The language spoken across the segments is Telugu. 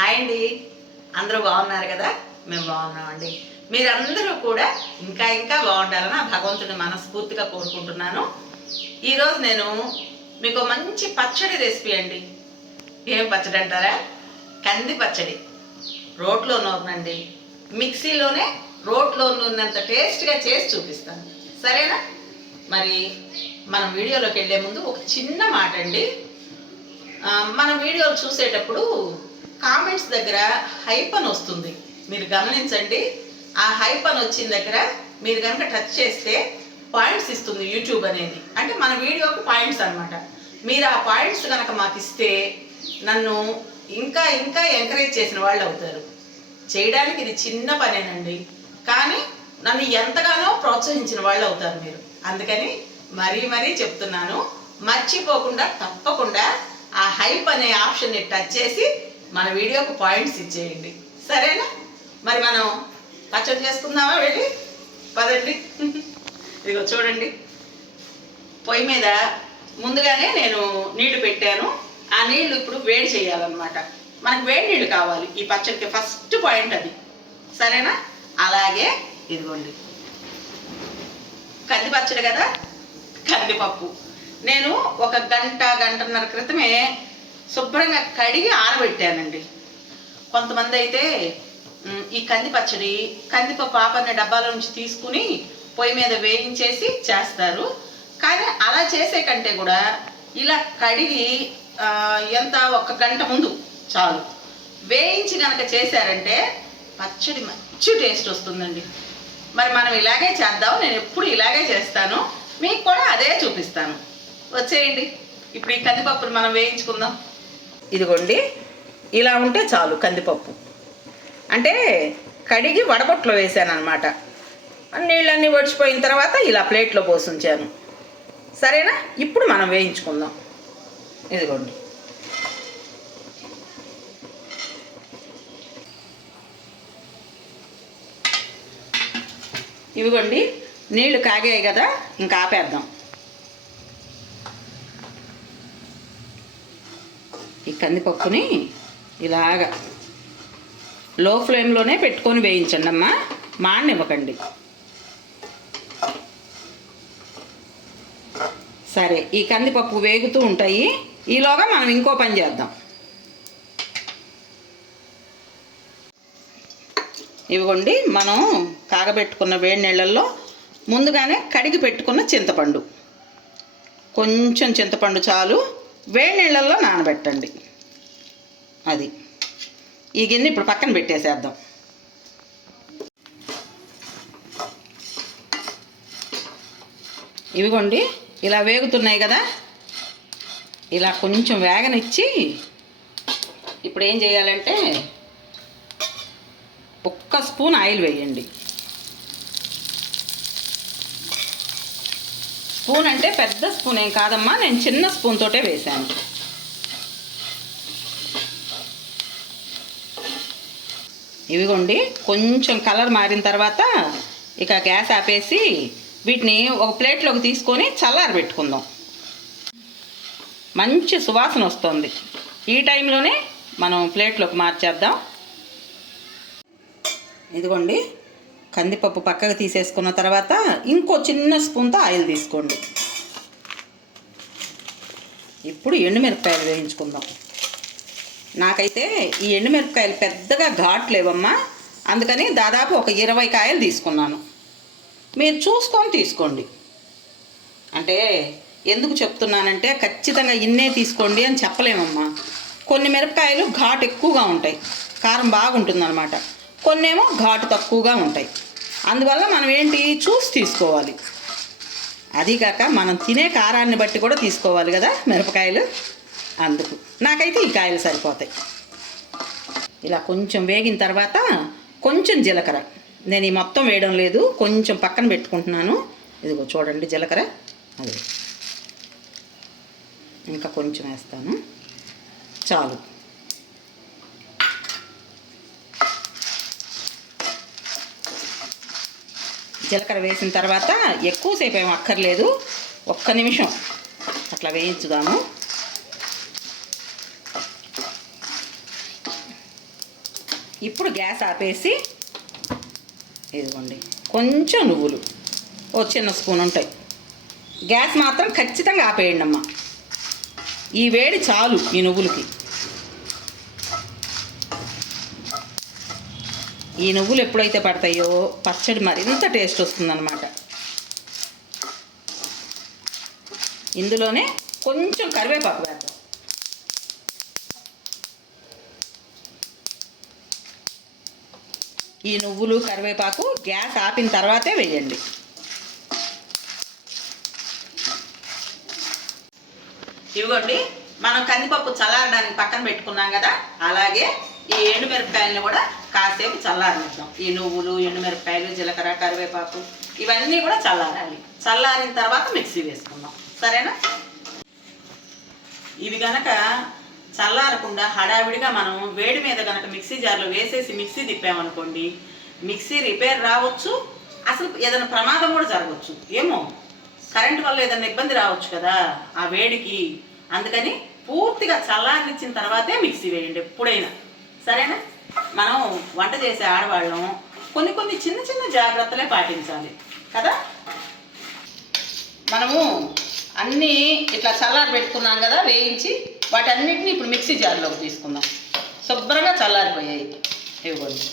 హాయ్ అండి. అందరూ బాగున్నారు కదా? మేము బాగున్నామండి. మీరందరూ కూడా ఇంకా ఇంకా బాగుండాలని ఆ భగవంతుని మనస్ఫూర్తిగా కోరుకుంటున్నాను. ఈరోజు నేను మీకు మంచి పచ్చడి రెసిపీ అండి. ఏం పచ్చడి అంటారా? కంది పచ్చడి. రోట్లో నూరనండి మిక్సీలోనే రోట్లో నూరినంత టేస్ట్గా చేసి చూపిస్తాను. సరేనా? మరి మనం వీడియోలోకి వెళ్ళే ముందు ఒక చిన్న మాట అండి. మనం మన వీడియోలు చూసేటప్పుడు కామెంట్స్ దగ్గర హైపన్ వస్తుంది. మీరు గమనించండి. ఆ హైపన్ వచ్చిన దగ్గర మీరు కనుక టచ్ చేస్తే పాయింట్స్ ఇస్తుంది యూట్యూబ్ అనేది. అంటే మన వీడియోకి పాయింట్స్ అనమాట మీరు ఆ పాయింట్స్ కనుక మాకు ఇస్తే నన్ను ఇంకా ఇంకా ఎంకరేజ్ చేసిన వాళ్ళు అవుతారు. చేయడానికి ఇది చిన్న పనేనండి. కానీ నన్ను ఎంతగానో ప్రోత్సహించిన వాళ్ళు అవుతారు మీరు. అందుకని మరీ మరీ చెప్తున్నాను. మర్చిపోకుండా తప్పకుండా ఆ హైప్ అనే ఆప్షన్ని టచ్ చేసి మన వీడియోకు పాయింట్స్ ఇచ్చేయండి. సరేనా? మరి మనం పచ్చడి చేసుకుందామా వెళ్ళి? పదండి. ఇదిగో చూడండి. పొయ్యి మీద ముందుగానే నేను నీళ్ళు పెట్టాను. ఆ నీళ్ళు ఇప్పుడు వేడి చేయాలన్నమాట. మనకు వేడి నీళ్ళు కావాలి. ఈ పచ్చడికి ఫస్ట్ పాయింట్ అది. సరేనా? అలాగే ఇదిగోండి. కంది పచ్చడి కదా? కందిపప్పు. నేను ఒక గంట గంటన్నర క్రితమే శుభ్రంగా కడిగి ఆరబెట్టానండి. కొంతమంది అయితే ఈ కంది పచ్చడి కందిపప్పు ఆపన్న డబ్బాల నుంచి తీసుకుని పొయ్యి మీద వేయించేసి చేస్తారు. కానీ అలా చేసే కంటే కూడా ఇలా కడిగి ఎంత ఒక గంట ముందు చాలు. వేయించి కనుక చేశారంటే పచ్చడి మంచి టేస్ట్ వస్తుందండి. మరి మనం ఇలాగే చేద్దాం నేను ఎప్పుడు ఇలాగే చేస్తాను. మీకు కూడా అదే చూపిస్తాను. వచ్చేయండి. ఇప్పుడు ఈ కందిపప్పుని మనం వేయించుకుందాం. ఇదిగోండి ఇలా ఉంటే చాలు కందిపప్పు. అంటే కడిగి వడబొట్లో వేసాను అనమాట నీళ్ళన్నీ ఒడిచిపోయిన తర్వాత ఇలా ప్లేట్లో పోసుంచాను. సరేనా? ఇప్పుడు మనం వేయించుకుందాం. ఇదిగోండి. ఇవిగోండి నీళ్ళు కాగాయి కదా ఇంకా ఆపేద్దాం. ఈ కందిపప్పుని ఇలాగా లో ఫ్లేమ్లోనే పెట్టుకొని వేయించండి అమ్మా. మాడనివ్వకండి. సరే ఈ కందిపప్పు వేగుతూ ఉంటాయి. ఈలోగా మనం ఇంకో పని చేద్దాం. ఇవ్వండి మనం కాగబెట్టుకున్న వేడి నీళ్ళల్లో ముందుగానే కడిగి పెట్టుకున్న చింతపండు. కొంచెం చింతపండు చాలు. వేడి నీళ్ళల్లో నానబెట్టండి. అది. ఈ గిన్నె ఇప్పుడు పక్కన పెట్టేసేద్దాం. ఇవిగోండి ఇలా వేగుతున్నాయి కదా. ఇలా కొంచెం వేగనిచ్చి ఇప్పుడు ఏం చేయాలంటే ఒక్క స్పూన్ ఆయిల్ వేయండి. స్పూన్ అంటే పెద్ద స్పూన్ ఏం కాదమ్మా నేను చిన్న స్పూన్ తోటే వేశాను. ఇవిగోండి కొంచెం కలర్ మారిన తర్వాత ఇక గ్యాస్ ఆపేసి వీటిని ఒక ప్లేట్లోకి తీసుకొని చల్లారి పెట్టుకుందాం. మంచి సువాసన వస్తుంది. ఈ టైంలోనే మనం ప్లేట్లోకి మార్చేద్దాం. ఇదిగోండి కందిపప్పు పక్కకు తీసేసుకున్న తర్వాత ఇంకో చిన్న స్పూన్తో ఆయిల్ తీసుకోండి. ఇప్పుడు ఎండుమిరపకాయలు వేయించుకుందాం. నాకైతే ఈ ఎండుమిరపకాయలు పెద్దగా ఘాట్ లేవమ్మా. అందుకని దాదాపు ఒక ఇరవై కాయలు తీసుకున్నాను. మీరు చూసుకొని తీసుకోండి. అంటే ఎందుకు చెప్తున్నానంటే ఖచ్చితంగా ఇన్నే తీసుకోండి అని చెప్పలేమమ్మా. కొన్ని మిరపకాయలు ఘాటు ఎక్కువగా ఉంటాయి. కారం బాగుంటుందన్నమాట. కొన్నేమో ఘాటు తక్కువగా ఉంటాయి. అందువల్ల మనం ఏంటి? చూసి తీసుకోవాలి. అది కాక మనం తినే కారాన్ని బట్టి కూడా తీసుకోవాలి కదా మిరపకాయలు? అందుకు. నాకైతే ఈ కాయలు సరిపోతాయి. ఇలా కొంచెం వేగిన తర్వాత కొంచెం జీలకర్ర. నేను ఈ మొత్తం వేయడం లేదు. కొంచెం పక్కన పెట్టుకుంటున్నాను. ఇదిగో చూడండి జీలకర్ర. అది. ఇంకా కొంచెం వేస్తాను. చాలు. జీలకర్ర వేసిన తర్వాత ఎక్కువసేపు ఏం అక్కర్లేదు. ఒక్క నిమిషం అట్లా వేయించుదాము. ఇప్పుడు గ్యాస్ ఆపేసి ఇదిగోండి కొంచెం నువ్వులు ఓ చిన్న స్పూన్ ఉంటాయి. గ్యాస్ మాత్రం ఖచ్చితంగా ఆపేయండి అమ్మ ఈ వేడి చాలు ఈ నువ్వులకి. ఈ నువ్వులు ఎప్పుడైతే పడతాయో పచ్చడి మరింత టేస్ట్ వస్తుందన్నమాట. ఇందులోనే కొంచెం కరివేపాకు వేద్దాం. ఈ నువ్వులు కరివేపాకు గ్యాస్ ఆపిన తర్వాతే వేయండి. ఇవిగోండి మనం కందిపప్పు చల్లారడానికి పక్కన పెట్టుకున్నాం కదా అలాగే ఈ ఎండుమిరపకాయలని కూడా కాసేపు చల్లారనిద్దాం. ఈ నువ్వులు ఎండుమిరపకాయలు జీలకర్ర కరివేపాకు ఇవన్నీ కూడా చల్లారాలి. చల్లారిన తర్వాత మిక్సీ వేసుకుందాం. సరేనా? ఇవి గనక చల్లారకుండా హడావిడిగా మనం వేడి మీద కనుక మిక్సీ జార్లో వేసేసి మిక్సీ తిప్పామనుకోండి మిక్సీ రిపేర్ రావచ్చు. అసలు ఏదైనా ప్రమాదం కూడా జరగవచ్చు. ఏమో? కరెంట్ వల్ల ఏదైనా ఇబ్బంది రావచ్చు కదా ఆ వేడికి. అందుకని పూర్తిగా చల్లారినిచ్చిన తర్వాతే మిక్సీ వేయండి ఎప్పుడైనా. సరేనా? మనం వంట చేసే ఆడవాళ్ళం కొన్ని కొన్ని చిన్న చిన్న జాగ్రత్తలే పాటించాలి. కదా? మనము అన్నీ ఇట్లా చల్లారి పెట్టుకున్నాం కదా వేయించి వాటన్నిటిని ఇప్పుడు మిక్సీ జార్లోకి తీసుకుందాం. శుభ్రంగా చల్లారిపోయాయి. ఇవ్వండి.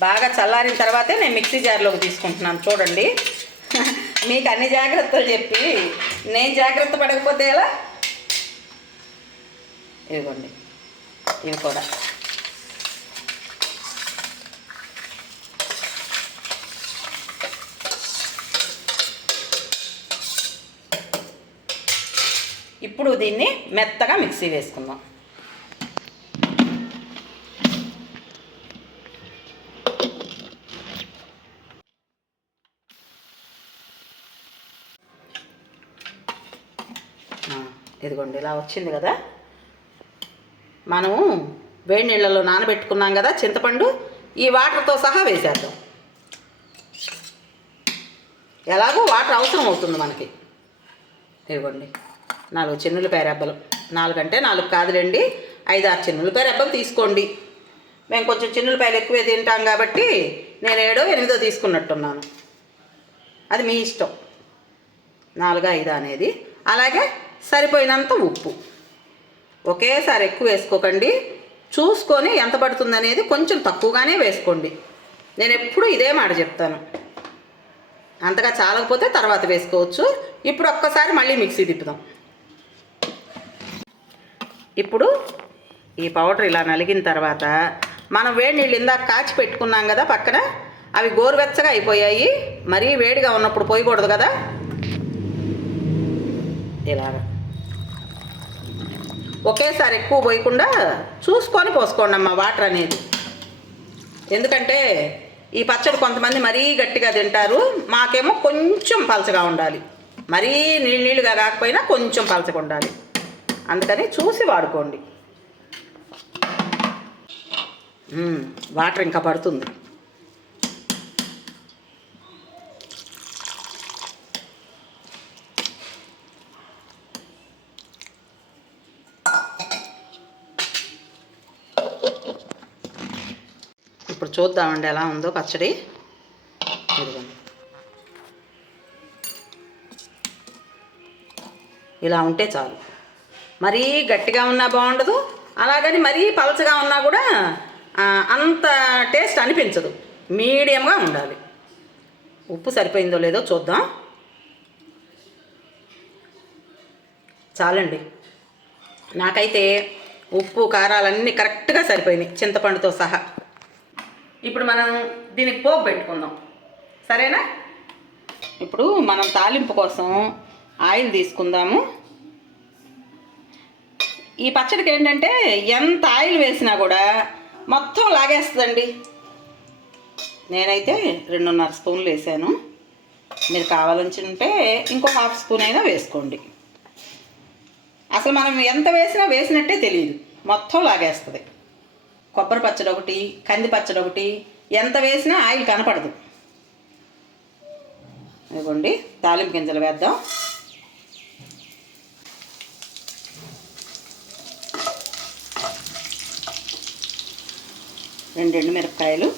బాగా చల్లారిన తర్వాతే నేను మిక్సీ జార్లోకి తీసుకుంటున్నాను. చూడండి. మీకు అన్ని జాగ్రత్తలు చెప్పి నేను జాగ్రత్త పడకపోతే ఎలా? ఇదిగోండి ఇవి కూడా. ఇప్పుడు దీన్ని మెత్తగా మిక్సీ వేసుకుందాం. ఇదిగోండి ఇలా వచ్చింది కదా? మనము వేడి నీళ్ళలో నానబెట్టుకున్నాం కదా చింతపండు ఈ వాటర్తో సహా వేసేద్దాం. ఎలాగో వాటర్ అవసరం అవుతుంది మనకి. ఇవ్వండి నాలుగు చిన్నులపాయ రెబ్బలు నాలుగు అంటే నాలుగు కాదులేండి ఐదు ఆరు చిన్నులపాయ రెబ్బలు తీసుకోండి. మేము కొంచెం చిన్నులపాయలు ఎక్కువే తింటాం కాబట్టి నేను ఏడో ఎనిమిదో తీసుకున్నట్టున్నాను. అది మీ ఇష్టం. నాలుగు ఐదు అనేది. అలాగే సరిపోయినంత ఉప్పు. ఒకేసారి ఎక్కువ వేసుకోకండి. చూసుకొని ఎంత పడుతుంది అనేది కొంచెం తక్కువగానే వేసుకోండి. నేను ఎప్పుడు ఇదే మాట చెప్తాను. అంతగా చాలకపోతే తర్వాత వేసుకోవచ్చు. ఇప్పుడు ఒక్కసారి మళ్ళీ మిక్సీ తిప్పుదాం. ఇప్పుడు ఈ పౌడర్ ఇలా నలిగిన తర్వాత మనం వేడి నీళ్ళు ఇందాక కాచి పెట్టుకున్నాం కదా పక్కన అవి గోరువెచ్చగా అయిపోయాయి. మరీ వేడిగా ఉన్నప్పుడు పోయకూడదు కదా? ఇలాగా. ఒకేసారి ఎక్కువ పోయకుండా చూసుకొని పోసుకోండి అమ్మ వాటర్ అనేది. ఎందుకంటే ఈ పచ్చడి కొంతమంది మరీ గట్టిగా తింటారు మాకేమో కొంచెం పలచగా ఉండాలి. మరీ నీళ్ళు నీళ్ళుగా కాకపోయినా కొంచెం పలచగా ఉండాలి. అందుకని చూసి వాడుకోండి. వాటర్ ఇంకా పడుతుంది. ఇప్పుడు చూద్దామండి ఎలా ఉందో పచ్చడి. ఇదిగోండి. ఇలా ఉంటే చాలు. మరీ గట్టిగా ఉన్నా బాగుండదు అలాగని మరీ పలచగా ఉన్నా కూడా అంత టేస్ట్ అనిపించదు. మీడియంగా ఉండాలి. ఉప్పు సరిపోయిందో లేదో చూద్దాం. చాలండి. నాకైతే ఉప్పు కారాలన్నీ కరెక్ట్గా సరిపోయినాయి చింతపండుతో సహా. ఇప్పుడు మనం దీనికి పోపు పెట్టుకుందాం. సరేనా? ఇప్పుడు మనం తాలింపు కోసం ఆయిల్ తీసుకుందాము. ఈ పచ్చడికి ఏంటంటే ఎంత ఆయిల్ వేసినా కూడా మొత్తం లాగేస్తుందండి. నేనైతే రెండున్నర స్పూన్లు వేసాను. మీరు కావాలనుకుంటే ఇంకో హాఫ్ స్పూన్ అయినా వేసుకోండి. అసలు మనం ఎంత వేసినా వేసినట్టే తెలియదు. మొత్తం లాగేస్తుంది. కొబ్బరి పచ్చడి ఒకటి కంది పచ్చడి ఒకటి ఎంత వేసినా ఆయిల్ కనపడదు. ఇదిగోండి తాలింపు గింజలు వేద్దాం. రెండు మిరపకాయలు.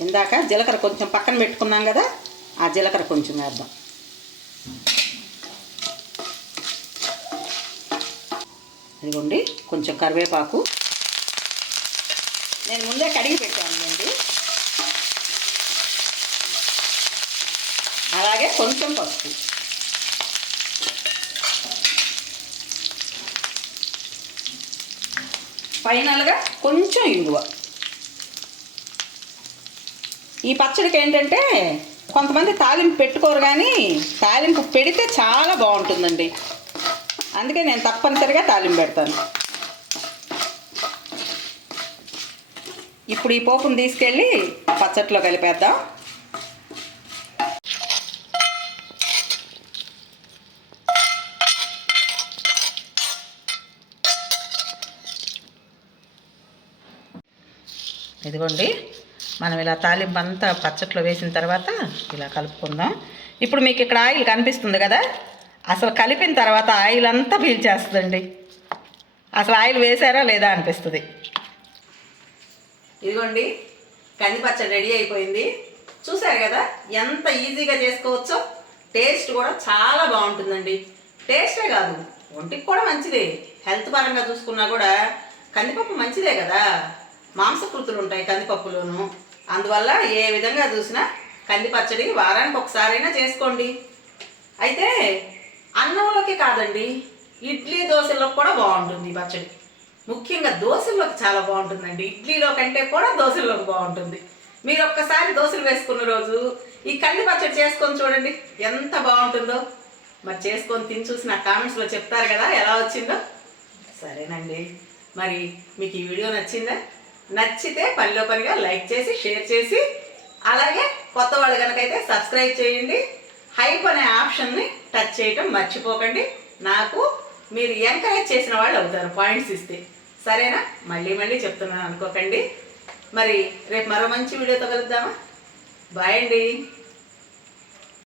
ఇందాక జీలకర్ర కొంచెం పక్కన పెట్టుకున్నాం కదా ఆ జీలకర్ర కొంచెం వేద్దాం. ఇదిగోండి కొంచెం కరివేపాకు. నేను ముందే కడిగి పెట్టాను అండి అలాగే కొంచెం పసుపు. ఫైనల్గా కొంచెం ఇంగువ. ఈ పచ్చడికి ఏంటంటే కొంతమంది తాలింపు పెట్టుకోరు కానీ తాలింపు పెడితే చాలా బాగుంటుందండి. అందుకే నేను తప్పనిసరిగా తాలింపు పెడతాను. ఇప్పుడు ఈ పోపును తీసుకెళ్ళి పచ్చట్లో కలిపేద్దాం. ఇదిగోండి. మనం ఇలా తాలింపు అంతా పచ్చట్లో వేసిన తర్వాత ఇలా కలుపుకుందాం. ఇప్పుడు మీకు ఇక్కడ ఆయిల్ కనిపిస్తుంది కదా? అసలు కలిపిన తర్వాత ఆయిల్ అంతా పీల్చేస్తుందండి. అసలు ఆయిల్ వేసారా లేదా అనిపిస్తుంది. ఇదిగోండి కందిపచ్చ రెడీ అయిపోయింది. చూసారు కదా ఎంత ఈజీగా చేసుకోవచ్చో? టేస్ట్ కూడా చాలా బాగుంటుందండి. టేస్టే కాదు ఒంటికి కూడా మంచిదే. హెల్త్ పరంగా చూసుకున్నా కూడా కందిపప్పు మంచిదే కదా? మాంసకృతులు ఉంటాయి కందిపప్పులోను. అందువల్ల ఏ విధంగా చూసినా కంది పచ్చడి వారానికి ఒకసారైనా చేసుకోండి. అయితే అన్నంలోకి కాదండి ఇడ్లీ దోశల్లోకి కూడా బాగుంటుంది ఈ పచ్చడి. ముఖ్యంగా దోశల్లోకి చాలా బాగుంటుందండి. ఇడ్లీలో కంటే కూడా దోశల్లోకి బాగుంటుంది. మీరు ఒక్కసారి దోశలు వేసుకున్న రోజు ఈ కంది పచ్చడి చేసుకొని చూడండి ఎంత బాగుంటుందో. మరి చేసుకొని తిని చూసి నా కామెంట్స్లో చెప్తారు కదా ఎలా వచ్చిందో. సరేనండి. మరి మీకు ఈ వీడియో నచ్చిందా? నచ్చితే పనిలో పనిగా లైక్ చేసి షేర్ చేసి అలాగే కొత్త వాళ్ళు కనుకైతే సబ్స్క్రైబ్ చేయండి. హైప్ అనే ఆప్షన్ని టచ్ చేయటం మర్చిపోకండి. నాకు మీరు ఎంకరేజ్ చేసిన వాళ్ళు అవుతారు పాయింట్స్ ఇస్తే. సరేనా? మళ్ళీ మళ్ళీ చెప్తున్నాను అనుకోకండి. మరి రేపు మరో మంచి వీడియోతో కలుద్దామా? బాయ్ అండి.